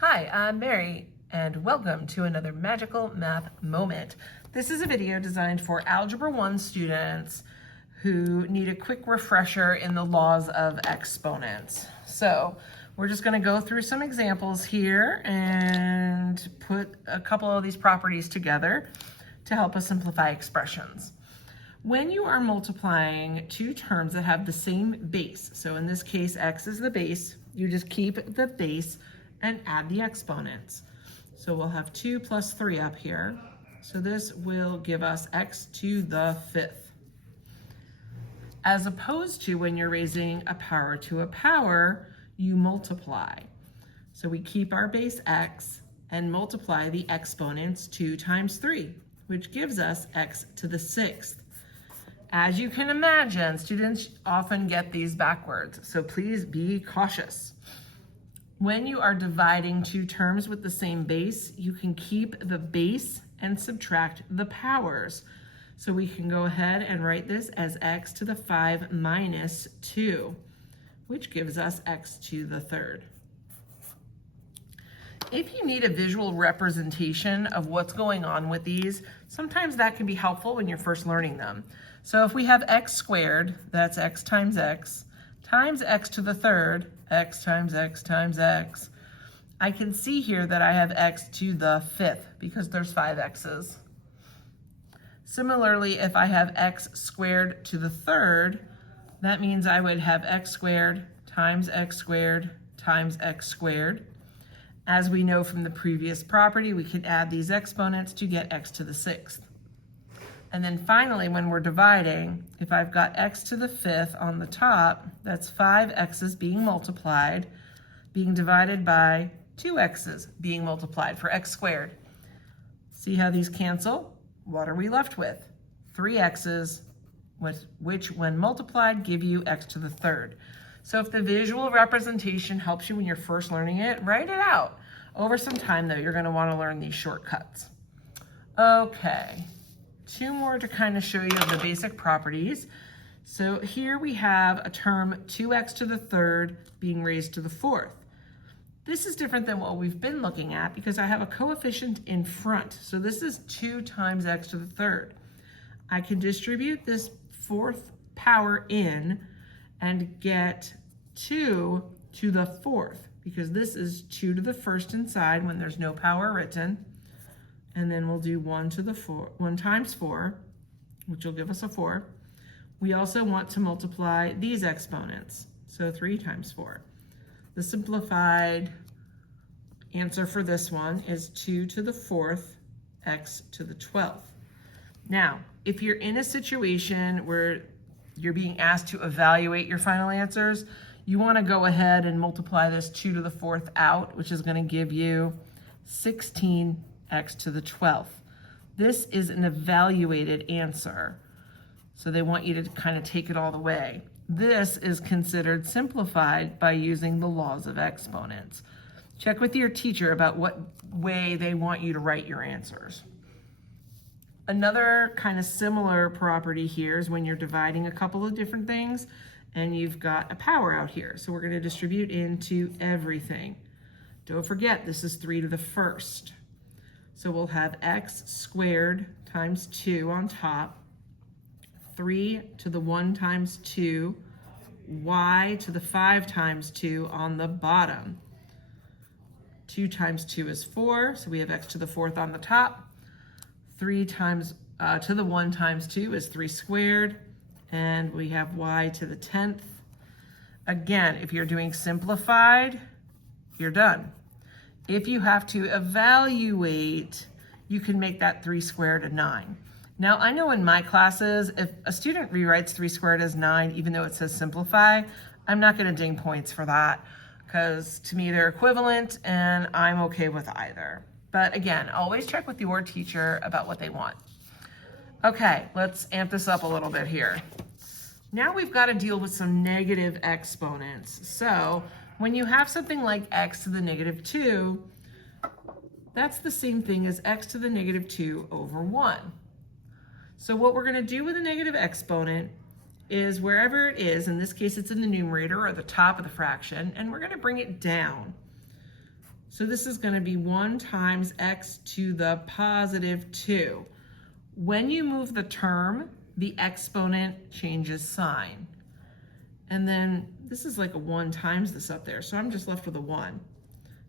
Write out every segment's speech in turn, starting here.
Hi, I'm Mary, and welcome to another magical math moment. This is a video designed for Algebra 1 students who need a quick refresher in the laws of exponents. So we're just going to go through some examples here and put a couple of these properties together to help us simplify expressions. When you are multiplying two terms that have the same base, so in this case x is the base, you just keep the base and add the exponents. So we'll have 2 plus 3 up here. So this will give us x to the 5th. As opposed to when you're raising a power to a power, you multiply. So we keep our base x and multiply the exponents 2 times 3, which gives us x to the 6th. As you can imagine, students often get these backwards, so please be cautious. When you are dividing two terms with the same base, you can keep the base and subtract the powers. So we can go ahead and write this as x to the 5 minus 2, which gives us x to the 3rd. If you need a visual representation of what's going on with these, sometimes that can be helpful when you're first learning them. So if we have x squared, that's x times x to the 3rd, x times x times x. I can see here that I have x to the 5th because there's 5 x's. Similarly, if I have x squared to the 3rd, that means I would have x squared times x squared times x squared. As we know from the previous property, we can add these exponents to get x to the 6th. And then finally, when we're dividing, if I've got x to the 5th on the top, that's 5 x's being multiplied, being divided by 2 x's being multiplied for x squared. See how these cancel? What are we left with? 3 x's, which when multiplied give you x to the 3rd. So if the visual representation helps you when you're first learning it, write it out. Over some time though, you're going to want to learn these shortcuts. Okay. 2 more to kind of show you of the basic properties. So here we have a term 2x to the 3rd being raised to the 4th. This is different than what we've been looking at because I have a coefficient in front. So this is 2 times x to the 3rd. I can distribute this 4th power in and get 2 to the 4th because this is 2 to the 1st inside when there's no power written. And then we'll do 1 times 4, which will give us a 4. We also want to multiply these exponents, so 3 times 4. The simplified answer for this one is 2 to the 4th, x to the 12th. Now, if you're in a situation where you're being asked to evaluate your final answers, you want to go ahead and multiply this 2 to the 4th out, which is going to give you 16 x to the 12th. This is an evaluated answer. So they want you to kind of take it all the way. This is considered simplified by using the laws of exponents. Check with your teacher about what way they want you to write your answers. Another kind of similar property here is when you're dividing a couple of different things and you've got a power out here. So we're going to distribute into everything. Don't forget, this is 3 to the 1st. So we'll have x squared times 2 on top, 3 to the 1 times 2, y to the 5 times 2 on the bottom. 2 times 2 is 4, so we have x to the 4th on the top. 3 times to the 1 times 2 is 3 squared, and we have y to the 10th. Again, if you're doing simplified, you're done. If you have to evaluate, you can make that 3 squared a 9. Now, I know in my classes, if a student rewrites 3 squared as 9, even though it says simplify, I'm not going to ding points for that because to me they're equivalent and I'm okay with either. But again, always check with your teacher about what they want. Okay, let's amp this up a little bit here. Now we've got to deal with some negative exponents. So when you have something like x to the negative 2, that's the same thing as x to the negative 2 over 1. So what we're going to do with a negative exponent is wherever it is, in this case it's in the numerator or the top of the fraction, and we're going to bring it down. So this is going to be 1 times x to the positive 2. When you move the term, the exponent changes sign. And then this is like a 1 times this up there, so I'm just left with a 1.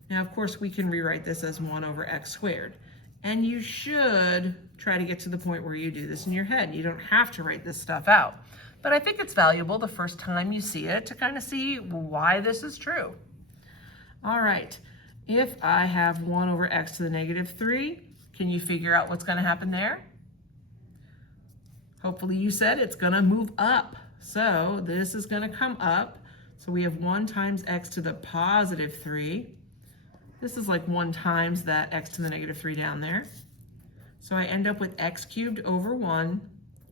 Now, of course, we can rewrite this as 1 over x squared. And you should try to get to the point where you do this in your head. You don't have to write this stuff out. But I think it's valuable the first time you see it to kind of see why this is true. All right, if I have 1 over x to the negative 3, can you figure out what's going to happen there? Hopefully you said it's going to move up. So this is going to come up. So we have 1 times x to the positive 3. This is like 1 times that x to the negative 3 down there. So I end up with x cubed over 1,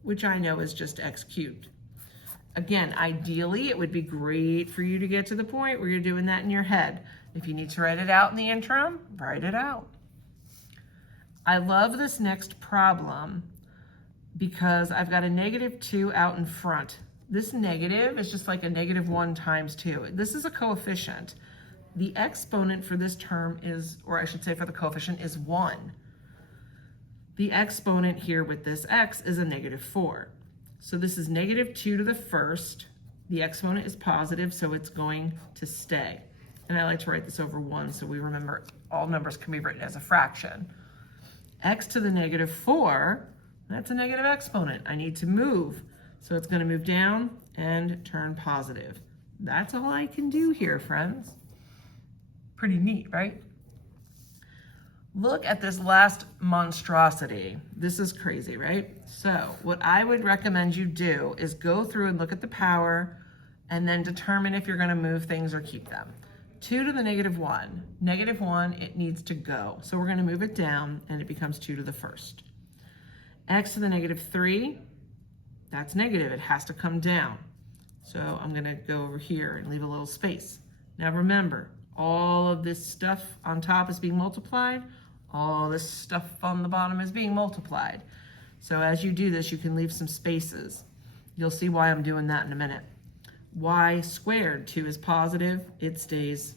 which I know is just x cubed. Again, ideally, it would be great for you to get to the point where you're doing that in your head. If you need to write it out in the interim, write it out. I love this next problem because I've got a negative 2 out in front. This negative is just like a negative 1 times 2. This is a coefficient. The exponent for this term is, or I should say for the coefficient, is 1. The exponent here with this x is a negative 4. So this is negative 2 to the first. The exponent is positive, so it's going to stay. And I like to write this over 1 so we remember all numbers can be written as a fraction. X to the negative 4, that's a negative exponent. I need to move. So it's going to move down and turn positive. That's all I can do here, friends. Pretty neat, right? Look at this last monstrosity. This is crazy, right? So what I would recommend you do is go through and look at the power and then determine if you're going to move things or keep them. 2 to the negative 1. Negative 1, it needs to go. So we're going to move it down and it becomes 2 to the first. X to the negative 3, that's negative. It has to come down. So I'm going to go over here and leave a little space. Now remember, all of this stuff on top is being multiplied. All this stuff on the bottom is being multiplied. So as you do this, you can leave some spaces. You'll see why I'm doing that in a minute. Y squared, 2 is positive, it stays.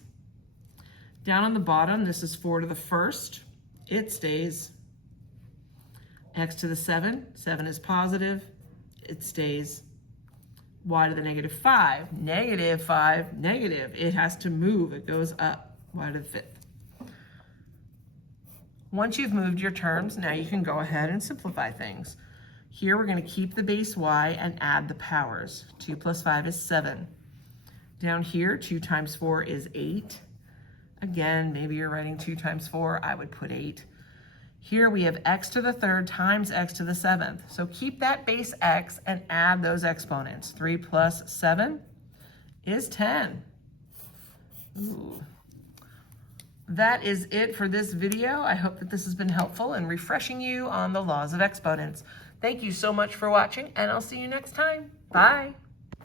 Down on the bottom, this is 4 to the first, it stays. X to the 7, 7 is positive, it stays. Y to the negative 5, negative 5, negative, it has to move, it goes up. Y to the 5th. Once you've moved your terms, now you can go ahead and simplify things. Here we're going to keep the base y and add the powers. 2 plus 5 is 7. Down here, 2 times 4 is 8. Again, maybe you're writing 2 times 4, I would put 8. Here we have x to the 3rd times x to the 7th. So keep that base x and add those exponents. 3 plus 7 is 10. Ooh. That is it for this video. I hope that this has been helpful in refreshing you on the laws of exponents. Thank you so much for watching, and I'll see you next time. Bye.